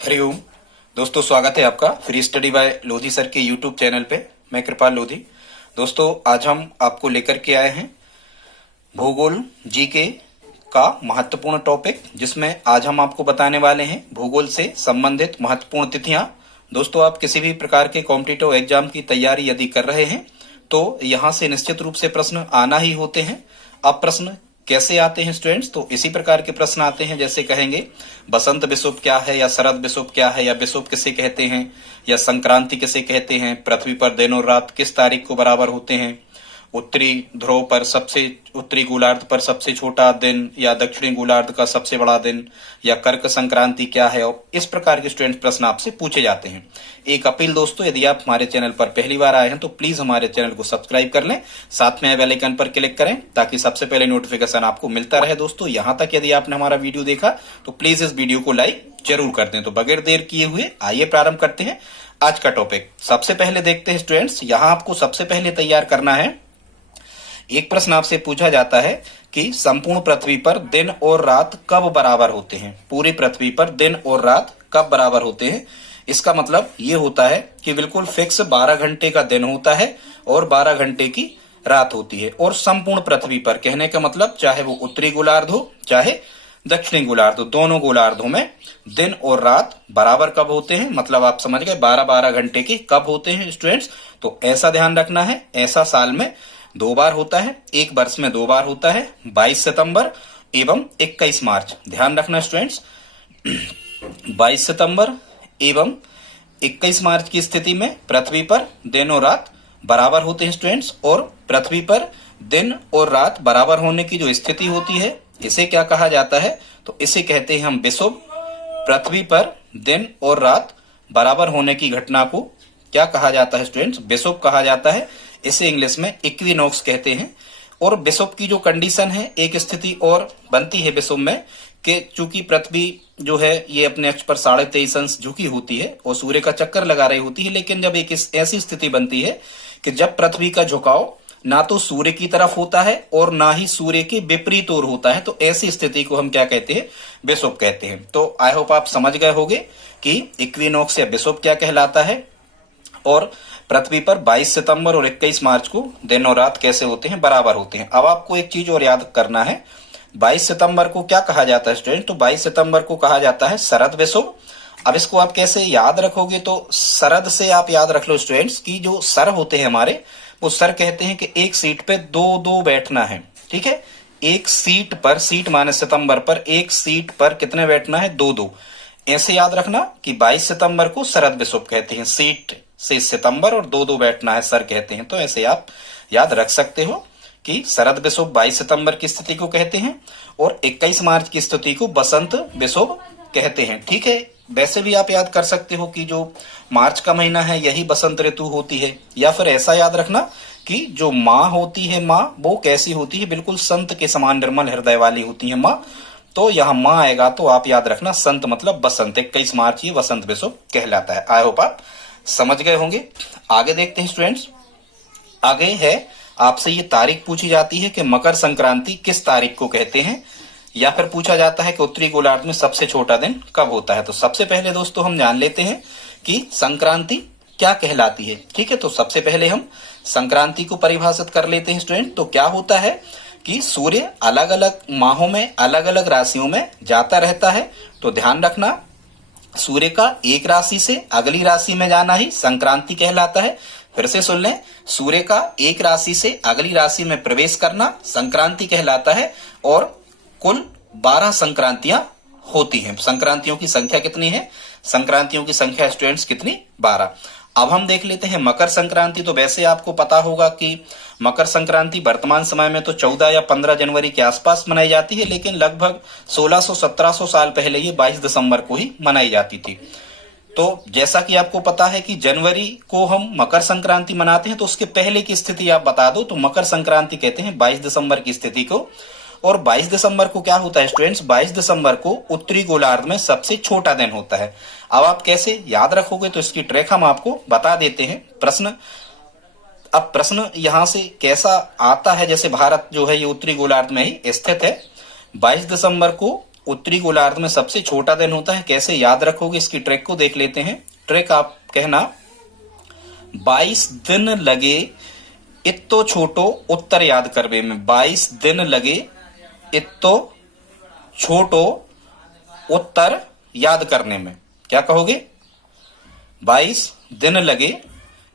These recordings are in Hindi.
हरिओम दोस्तों, स्वागत है आपका free study bye Lodhi sir के यूट्यूब चैनल पे। मैं कृपाल लोधी। दोस्तों, आज हम आपको लेकर के आए हैं भूगोल जीके का महत्वपूर्ण टॉपिक, जिसमें आज हम आपको बताने वाले हैं भूगोल से संबंधित महत्वपूर्ण तिथियां। दोस्तों, आप किसी भी प्रकार के कॉम्पिटिटिव एग्जाम की तैयारी यदि कर रहे हैं तो यहाँ से निश्चित रूप से प्रश्न आना ही होते हैं। अब प्रश्न कैसे आते हैं स्टूडेंट्स? तो इसी प्रकार के प्रश्न आते हैं, जैसे कहेंगे बसंत विषुव क्या है, या शरद विषुव क्या है, या विषुव किसे कहते हैं, या संक्रांति किसे कहते हैं, पृथ्वी पर दिन और रात किस तारीख को बराबर होते हैं, उत्तरी ध्रुव पर उत्तरी गोलार्ध पर सबसे छोटा दिन या दक्षिणी गोलार्ध का सबसे बड़ा दिन, या कर्क संक्रांति क्या है। और इस प्रकार के स्टूडेंट प्रश्न आपसे पूछे जाते हैं। एक अपील दोस्तों, यदि आप हमारे चैनल पर पहली बार आए हैं तो प्लीज हमारे चैनल को सब्सक्राइब कर लें, साथ में बेल आइकन पर क्लिक करें ताकि सबसे पहले नोटिफिकेशन आपको मिलता रहे। दोस्तों, यहाँ तक यदि आपने हमारा वीडियो देखा तो प्लीज इस वीडियो को लाइक जरूर कर दें। तो बगैर देर किए हुए आइए प्रारंभ करते हैं आज का टॉपिक। सबसे पहले देखते हैं स्टूडेंट्स, यहाँ आपको सबसे पहले तैयार करना है। एक प्रश्न आपसे पूछा जाता है कि संपूर्ण पृथ्वी पर दिन और रात कब बराबर होते हैं। पूरी पृथ्वी पर दिन और रात कब बराबर होते हैं? इसका मतलब ये होता है कि बिल्कुल फिक्स 12 घंटे का दिन होता है और 12 घंटे की रात होती है। और संपूर्ण पृथ्वी पर कहने का मतलब चाहे वो उत्तरी गोलार्ध हो चाहे दक्षिणी गोलार्ध हो, दोनों गोलार्धों में दिन और रात बराबर कब होते हैं। मतलब आप समझ गए 12-12 घंटे के कब होते हैं स्टूडेंट्स। तो ऐसा ध्यान रखना है, ऐसा साल में 2 बार होता है, एक वर्ष में 2 बार होता है, 22 सितंबर एवं 21 मार्च। ध्यान रखना स्टूडेंट्स, 22 सितंबर एवं 21 मार्च की स्थिति में पृथ्वी पर दिन और रात बराबर होते हैं स्टूडेंट्स। और पृथ्वी पर दिन और रात बराबर होने की जो स्थिति होती है, इसे क्या कहा जाता है? तो इसे कहते हैं हम विषुव। पृथ्वी पर दिन और रात बराबर होने की घटना को क्या कहा जाता है स्टूडेंट्स? विषुव कहा जाता है। इसे इंग्लिश में इक्विनॉक्स कहते हैं। और विषुव की जो कंडीशन है, एक स्थिति और बनती है विषुव में कि चूंकि पृथ्वी जो है ये अपने अक्ष पर 23.5 अंश झुकी होती है और सूर्य का चक्कर लगा रही होती है, लेकिन जब एक ऐसी स्थिति बनती है कि जब पृथ्वी का झुकाव ना तो सूर्य की तरफ होता है और ना ही सूर्य के विपरीत ओर होता है, तो ऐसी स्थिति को हम क्या कहते हैं? विषुव कहते हैं। तो आई होप आप समझ गए होंगे कि इक्विनॉक्स या विषुव क्या कहलाता है और पृथ्वी पर 22 सितंबर और 21 मार्च को दिन और रात कैसे होते हैं? बराबर होते हैं। अब आपको एक चीज और याद करना है, 22 सितंबर को क्या कहा जाता है स्टूडेंट? तो 22 सितंबर को कहा जाता है शरद विषुव। अब इसको आप कैसे याद रखोगे? तो शरद से आप याद रख लो स्टूडेंट्स की जो सर होते हैं हमारे, वो सर कहते हैं कि एक सीट पे 2-2 बैठना है। ठीक है, एक सीट पर, सीट माने सितंबर पर, एक सीट पर कितने बैठना है? 2-2। ऐसे याद रखना कि 22 सितंबर को शरद विषुव कहते हैं, सीट से सितंबर, और 2-2 बैठना है सर कहते हैं। तो ऐसे आप याद रख सकते हो कि शरद विषुव 22 सितंबर की स्थिति को कहते हैं और 21 मार्च की स्थिति को बसंत विषुव कहते हैं। ठीक है, वैसे भी आप याद कर सकते हो कि जो मार्च का महीना है यही बसंत ऋतु होती है। या फिर ऐसा याद रखना कि जो माँ होती है, माँ वो कैसी होती है? बिल्कुल संत के समान निर्मल हृदय वाली होती है माँ। तो यहाँ माँ आएगा तो आप याद रखना संत मतलब बसंत। 21 मार्च ये बसंत विषुव कहलाता है। आई होप आप समझ गए होंगे। आगे देखते हैं स्टूडेंट्स। आगे है आपसे ये तारीख पूछी जाती है कि मकर संक्रांति किस तारीख को कहते हैं, या फिर पूछा जाता है कि उत्तरी गोलार्ध में सबसे छोटा दिन कब होता है। तो सबसे पहले दोस्तों हम जान लेते हैं कि संक्रांति क्या कहलाती है। ठीक है, तो सबसे पहले हम संक्रांति को परिभाषित कर लेते हैं स्टूडेंट। तो क्या होता है कि सूर्य अलग अलग माहों में अलग अलग राशियों में जाता रहता है। तो ध्यान रखना, सूर्य का एक राशि से अगली राशि में जाना ही संक्रांति कहलाता है। फिर से सुन लें, सूर्य का एक राशि से अगली राशि में प्रवेश करना संक्रांति कहलाता है। और कुल 12 संक्रांतियां होती हैं। संक्रांतियों की संख्या कितनी है? संक्रांतियों की संख्या स्टूडेंट्स कितनी? 12। अब हम देख लेते हैं मकर संक्रांति। तो वैसे आपको पता होगा कि मकर संक्रांति वर्तमान समय में तो 14 या 15 जनवरी के आसपास मनाई जाती है, लेकिन लगभग 1600-1700 साल पहले ये 22 दिसंबर को ही मनाई जाती थी। तो जैसा कि आपको पता है कि जनवरी को हम मकर संक्रांति मनाते हैं, तो उसके पहले की स्थिति आप बता दो। तो मकर संक्रांति कहते हैं 22 दिसंबर की स्थिति को। और 22 दिसंबर को क्या होता है स्टूडेंट्स? 22 दिसंबर को उत्तरी गोलार्ध में सबसे छोटा दिन होता है। अब आप कैसे याद रखोगे? तो इसकी ट्रैक हम आपको बता देते हैं। अब प्रश्न यहां से कैसा आता है, जैसे भारत जो है ये उत्तरी गोलार्ध में ही स्थित है। 22 दिसंबर को उत्तरी गोलार्ध में सबसे छोटा दिन होता है। कैसे याद रखोगे, इसकी ट्रिक को देख लेते हैं। ट्रिक आप कहना 22 दिन लगे इत्तो छोटो उत्तर याद करवे में। 22 दिन लगे इत्तो छोटो उत्तर याद करने में। क्या कहोगे? 22 दिन लगे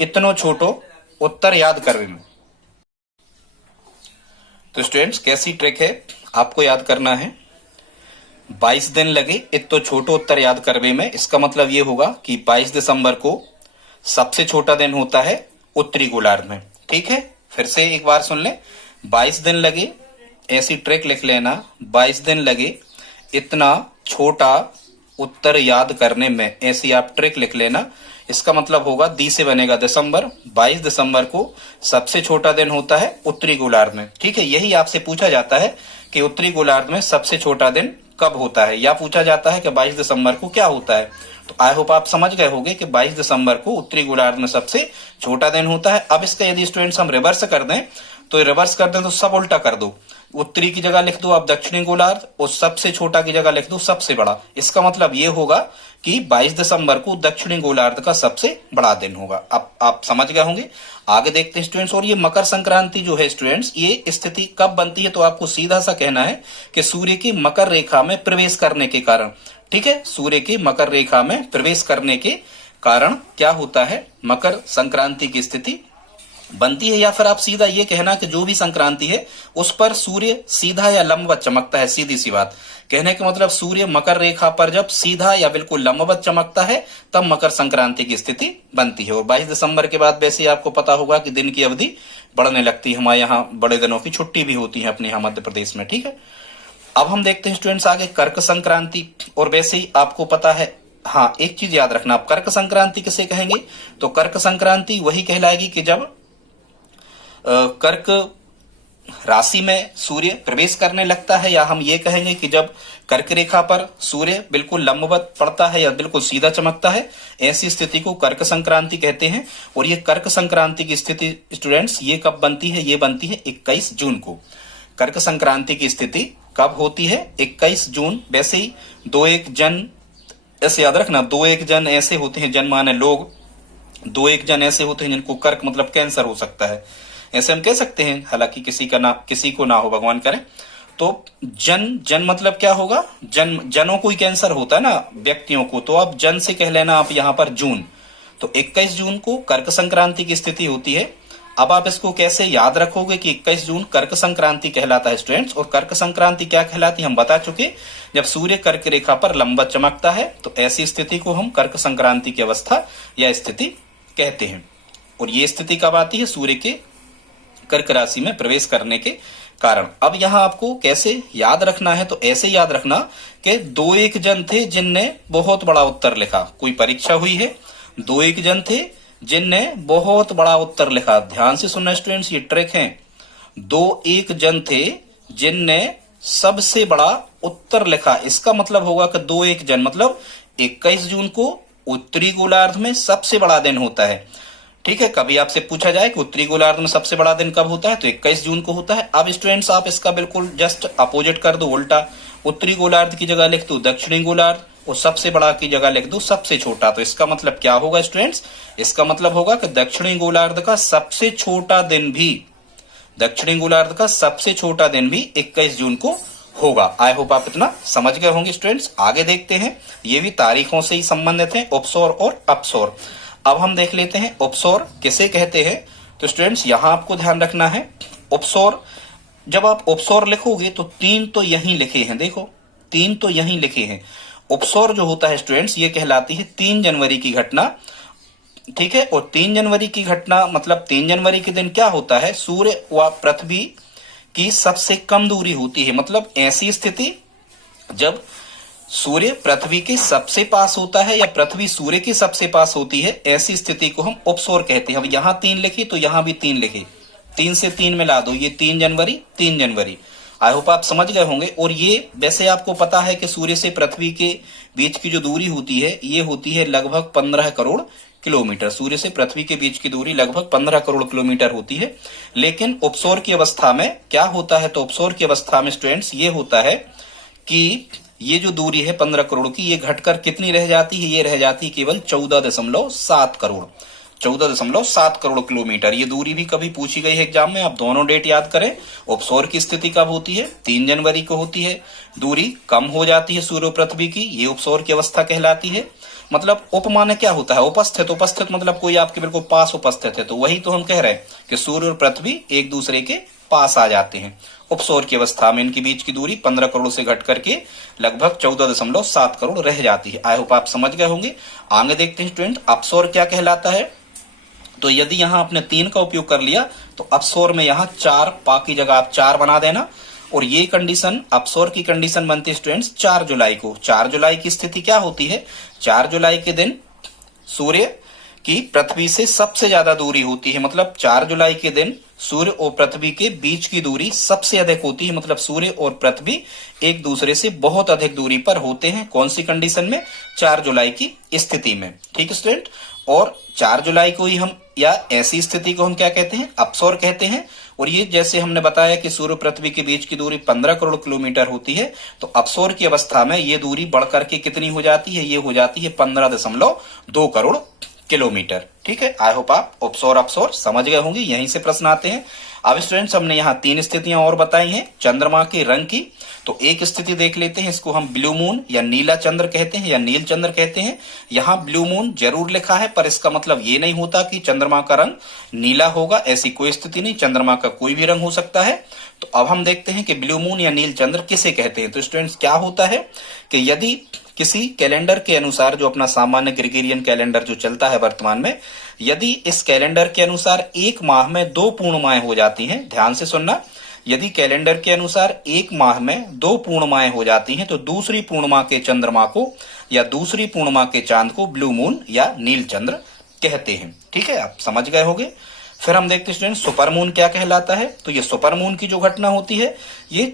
इतनो छोटो उत्तर याद करने में। तो स्टूडेंट्स कैसी ट्रिक है, आपको याद करना है। 22 दिन लगे इतो छोटो उत्तर याद करवे में, इसका मतलब ये होगा कि 22 दिसंबर को सबसे छोटा दिन होता है उत्तरी गोलार्ध में। ठीक है, फिर से एक बार सुन ले। 22 दिन लगे, ऐसी ट्रिक लिख लेना, 22 दिन लगे इतना छोटा उत्तर याद करने में, ऐसी आप ट्रिक लिख लेना। इसका मतलब होगा दी से बनेगा दिसंबर। 22 दिसंबर को सबसे छोटा दिन होता है उत्तरी गोलार्ध में। ठीक है, यही आपसे पूछा जाता है कि उत्तरी गोलार्ध में सबसे छोटा दिन कब होता है, या पूछा जाता है कि 22 दिसंबर को क्या होता है। तो आई होप आप समझ गए होंगे कि 22 दिसंबर को उत्तरी गोलार्ध में सबसे छोटा दिन होता है। अब इसका यदि स्टूडेंट्स हम रिवर्स कर दें, तो रिवर्स कर दें तो सब उल्टा कर दो। उत्तरी की जगह लिख दो आप दक्षिणी गोलार्ध, और सबसे छोटा की जगह लिख दो सबसे बड़ा। इसका मतलब ये होगा कि 22 दिसंबर को दक्षिणी गोलार्ध का सबसे बड़ा दिन होगा। अब आप समझ गए होंगे। आगे देखते हैं स्टूडेंट्स। और ये मकर संक्रांति जो है स्टूडेंट्स, ये स्थिति कब बनती है, तो आपको सीधा सा कहना है कि सूर्य की मकर रेखा में प्रवेश करने के कारण। ठीक है, सूर्य की मकर रेखा में प्रवेश करने के कारण क्या होता है, मकर संक्रांति की स्थिति बनती है। या फिर आप सीधा ये कहना कि जो भी संक्रांति है उस पर सूर्य सीधा या लंबवत चमकता है। सीधी सी बात कहने का मतलब सूर्य मकर रेखा पर जब सीधा या बिल्कुल लंबवत चमकता है तब मकर संक्रांति की स्थिति बनती है। और 22 दिसंबर के बाद वैसे आपको पता होगा कि दिन की अवधि बढ़ने लगती है। हमारे यहाँ बड़े दिनों की छुट्टी भी होती है अपने यहाँ मध्य प्रदेश में। ठीक है, अब हम देखते हैं स्टूडेंट्स आगे कर्क संक्रांति। और वैसे ही आपको पता है, हाँ एक चीज याद रखना, आप कर्क संक्रांति किसे कहेंगे, तो कर्क संक्रांति वही कहलाएगी कि जब कर्क राशि में सूर्य प्रवेश करने लगता है, या हम ये कहेंगे कि जब कर्क रेखा पर सूर्य बिल्कुल लंबवत पड़ता है या बिल्कुल सीधा चमकता है, ऐसी स्थिति को कर्क संक्रांति कहते हैं। और ये कर्क संक्रांति की स्थिति स्टूडेंट्स ये कब बनती है, ये बनती है 21 जून को। कर्क संक्रांति की स्थिति कब होती है, 21 जून। वैसे ही 2-1 जन, ऐसे याद रखना, 2-1 जन ऐसे होते हैं, जन माने लोग, 2-1 जन ऐसे होते हैं जिनको कर्क मतलब कैंसर हो सकता है, ऐसे हम कह सकते हैं। हालांकि किसी को ना हो, भगवान करे। तो जन मतलब क्या होगा, जनों को ही कैंसर होता है ना, व्यक्तियों को, तो आप जन से कह लेना आप यहाँ पर जून। तो 21 जून को कर्क संक्रांति की स्थिति होती है। अब आप इसको कैसे याद रखोगे कि 21 जून कर्क संक्रांति कहलाता है स्टूडेंट्स। और कर्क संक्रांति क्या कहलाती है हम बता चुके, जब सूर्य कर्क रेखा पर लंबवत चमकता है तो ऐसी स्थिति को हम कर्क संक्रांति की अवस्था या स्थिति कहते हैं। और ये स्थिति कब आती है, सूर्य के कर्क राशि में प्रवेश करने के कारण। अब यहाँ आपको कैसे याद रखना है, तो ऐसे याद रखना कि 2-1 जन थे जिनने बहुत बड़ा उत्तर लिखा। कोई परीक्षा हुई है, 2-1 जन थे जिनने बहुत बड़ा उत्तर लिखा। ध्यान से सुनना स्टूडेंट्स, ये ट्रिक है। 2-1 जन थे जिनने सबसे बड़ा उत्तर लिखा। इसका मतलब होगा कि 2-1 जन मतलब 21 जून को उत्तरी गोलार्ध में सबसे बड़ा दिन होता है। ठीक है, कभी आपसे पूछा जाए कि उत्तरी गोलार्ध में सबसे बड़ा दिन कब होता है, तो 21 जून को होता है। अब स्टूडेंट्स आप इसका बिल्कुल जस्ट अपोजिट कर दो, उल्टा। उत्तरी गोलार्ध की जगह लिख दो दक्षिणी गोलार्ध, और सबसे बड़ा की जगह लिख दो सबसे छोटा। तो इसका मतलब क्या होगा स्टूडेंट्स, इसका मतलब होगा कि दक्षिणी गोलार्ध का सबसे छोटा दिन भी, दक्षिणी गोलार्ध का सबसे छोटा दिन भी 21 जून को होगा। आई होप आप इतना समझ गए होंगे स्टूडेंट्स। आगे देखते हैं, ये भी तारीखों से ही संबंधित है, उपसौर और अपसौर। अब हम देख लेते हैं उपसौर किसे कहते हैं। तो स्टूडेंट्स यहाँ आपको ध्यान रखना है, उपसौर जब आप उपसौर लिखोगे तो 3 तो यहीं लिखे हैं, देखो 3 तो यहीं लिखे हैं। उपसौर जो होता है स्टूडेंट्स ये कहलाती है 3 जनवरी की घटना। ठीक है, और 3 जनवरी की घटना मतलब 3 जनवरी के दिन क्या होता है, सूर्य व पृथ्वी की सबसे कम दूरी होती है। मतलब ऐसी स्थिति जब सूर्य पृथ्वी के सबसे पास होता है या पृथ्वी सूर्य के सबसे पास होती है, ऐसी स्थिति को हम उपसौर कहते हैं। अब यहाँ 3 लिखी तो यहाँ भी 3 लिखे, 3 से 3 मिला दो, ये 3 जनवरी 3 जनवरी। आई होप आप समझ गए होंगे। और ये वैसे आपको पता है कि सूर्य से पृथ्वी के बीच की जो दूरी होती है ये होती है लगभग 15 करोड़ किलोमीटर। सूर्य से पृथ्वी के बीच की दूरी लगभग 15 करोड़ किलोमीटर होती है। लेकिन उपसौर की अवस्था में क्या होता है, तो उपसौर की अवस्था में स्टूडेंट्स ये होता है कि ये जो दूरी है 15 करोड़ की, ये घटकर कितनी रह जाती है? ये रह जाती है केवल 14.7 करोड़, 14.7 करोड़ किलोमीटर। ये दूरी भी कभी पूछी गई है एग्जाम में, आप दोनों डेट याद करें। उपसौर की स्थिति कब होती है? 3 जनवरी को होती है। दूरी कम हो जाती है सूर्य और पृथ्वी की, ये उपसौर की अवस्था कहलाती है। मतलब उप माने क्या होता है? उपस्थित। उपस्थित मतलब कोई आपके बिल्कुल पास उपस्थित है, तो वही तो हम कह रहे हैं कि सूर्य और पृथ्वी एक दूसरे के पास आ जाते हैं। उपसौर की अवस्था में इनके बीच की दूरी 15 करोड़ से घट करके लगभग 14.7 करोड़ रह जाती है। आई होप आप समझ गए होंगे। आगे देखते हैं स्टूडेंट, अपसौर क्या कहलाता है। तो यदि यहां आपने 3 का उपयोग कर लिया तो अपसौर में यहां 4 पा की जगह आप 4 बना देना। और ये कंडीशन, अपसौर की कंडीशन बनती है स्टूडेंट्स 4 जुलाई को। 4 जुलाई की स्थिति क्या होती है? 4 जुलाई के दिन सूर्य की पृथ्वी से सबसे ज्यादा दूरी होती है। मतलब 4 जुलाई के दिन सूर्य और पृथ्वी के बीच की दूरी सबसे अधिक होती है। मतलब सूर्य और पृथ्वी एक दूसरे से बहुत अधिक दूरी पर होते हैं। कौन सी कंडीशन में? 4 जुलाई की स्थिति में। ठीक है स्टूडेंट। और 4 जुलाई को ही हम, या ऐसी स्थिति को हम क्या कहते हैं? अपसौर कहते हैं। और ये जैसे हमने बताया कि सूर्य पृथ्वी के बीच की दूरी 15 करोड़ किलोमीटर होती है, तो अपसौर की अवस्था में ये दूरी बढ़कर के कितनी हो जाती है? ये हो जाती है 15.2 करोड़ किलोमीटर। ठीक है। आई होप आप उपसौर अपसौर समझ गए होंगे। यहीं से प्रश्न आते हैं। अब स्टूडेंट्स हमने यहाँ 3 स्थितियां और बताई हैं चंद्रमा के रंग की। तो एक स्थिति देख लेते हैं, इसको हम ब्लू मून या नीला चंद्र कहते हैं या नील चंद्र कहते हैं। यहाँ ब्लू मून जरूर लिखा है, पर इसका मतलब ये नहीं होता कि चंद्रमा का रंग नीला होगा, ऐसी कोई स्थिति नहीं। चंद्रमा का कोई भी रंग हो सकता है। तो अब हम देखते हैं कि ब्लू मून या नील चंद्र किसे कहते हैं। तो स्टूडेंट्स क्या होता है कि यदि किसी कैलेंडर के अनुसार, जो अपना सामान्य ग्रेगोरियन कैलेंडर जो चलता है वर्तमान में, यदि इस कैलेंडर के अनुसार एक माह में 2 पूर्णिमाएं हो जाती हैं, ध्यान से सुनना, यदि कैलेंडर के अनुसार एक माह में 2 पूर्णिमाएं हो जाती हैं, तो दूसरी पूर्णिमा के चंद्रमा को या दूसरी पूर्णिमा के चांद को ब्लू मून या नील चंद्र कहते हैं। ठीक है, आप समझ गए होंगे। फिर हम देखते हैं स्टूडेंट सुपर मून क्या कहलाता है। तो ये सुपर मून की जो घटना होती है, ये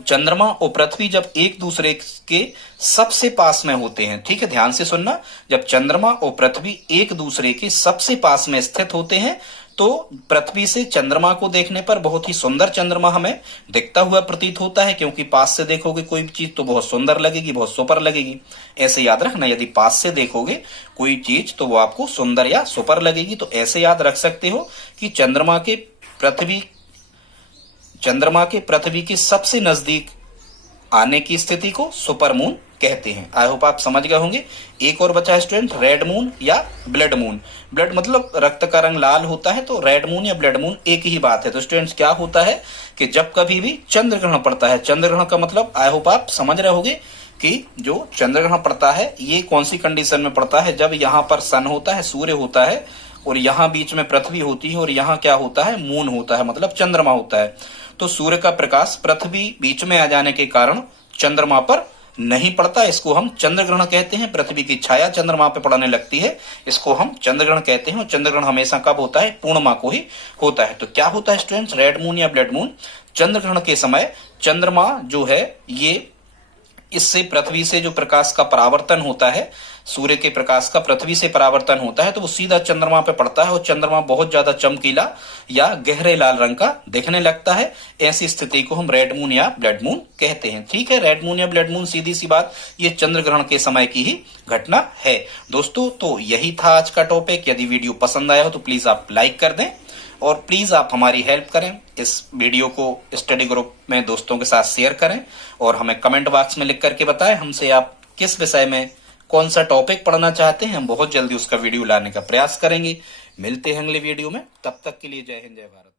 चंद्रमा और पृथ्वी जब एक दूसरे के सबसे पास में होते हैं। ठीक है, ध्यान से सुनना, जब चंद्रमा और पृथ्वी एक दूसरे के सबसे पास में स्थित होते हैं, तो पृथ्वी से चंद्रमा को देखने पर बहुत ही सुंदर चंद्रमा हमें दिखता हुआ प्रतीत होता है, क्योंकि पास से देखोगे कोई चीज तो बहुत सुंदर लगेगी, बहुत सुपर लगेगी। ऐसे याद रखना, यदि पास से देखोगे कोई चीज तो वो आपको सुंदर या सुपर लगेगी। तो ऐसे याद रख सकते हो कि चंद्रमा के पृथ्वी के सबसे नजदीक आने की स्थिति को सुपर मून कहते हैं। आई होप आप समझ गए होंगे। एक और बचा है स्टूडेंट रेड मून या ब्लड मून। ब्लड मतलब रक्त का रंग लाल होता है, तो रेड मून या ब्लड मून एक ही बात है। तो स्टूडेंट्स क्या होता है कि जब कभी भी चंद्र ग्रहण पड़ता है, चंद्र ग्रहण का मतलब आई होप आप समझ रहे होंगे कि जो चंद्र ग्रहण पड़ता है ये कौन सी कंडीशन में पड़ता है। जब यहाँ पर सन होता है, सूर्य होता है, और यहाँ बीच में पृथ्वी होती है, और यहाँ क्या होता है? मून होता है, मतलब चंद्रमा होता है। तो सूर्य का प्रकाश पृथ्वी बीच में आ जाने के कारण चंद्रमा पर नहीं पड़ता, इसको हम चंद्र ग्रहण कहते हैं। पृथ्वी की छाया चंद्रमा पे पड़ने लगती है, इसको हम चंद्र ग्रहण कहते हैं। और चंद्र ग्रहण हमेशा कब होता है? पूर्णिमा को ही होता है। तो क्या होता है स्टूडेंट्स, रेड मून या ब्लड मून? चंद्र ग्रहण के समय चंद्रमा जो है, ये इससे पृथ्वी से जो प्रकाश का परावर्तन होता है, सूर्य के प्रकाश का पृथ्वी से परावर्तन होता है, तो वो सीधा चंद्रमा पे पड़ता है और चंद्रमा बहुत ज्यादा चमकीला या गहरे लाल रंग का दिखने लगता है। ऐसी स्थिति को हम रेड मून या ब्लड मून कहते हैं। ठीक है, रेड मून या ब्लड मून, सीधी सी बात, ये चंद्र ग्रहण के समय की ही घटना है। दोस्तों, तो यही था आज का टॉपिक। यदि वीडियो पसंद आया हो तो प्लीज आप लाइक कर दें, और प्लीज आप हमारी हेल्प करें, इस वीडियो को स्टडी ग्रुप में दोस्तों के साथ शेयर करें, और हमें कमेंट बॉक्स में लिख करके बताएं हमसे आप किस विषय में कौन सा टॉपिक पढ़ना चाहते हैं। हम बहुत जल्दी उसका वीडियो लाने का प्रयास करेंगे। मिलते हैं अगले वीडियो में, तब तक के लिए जय हिंद जय भारत।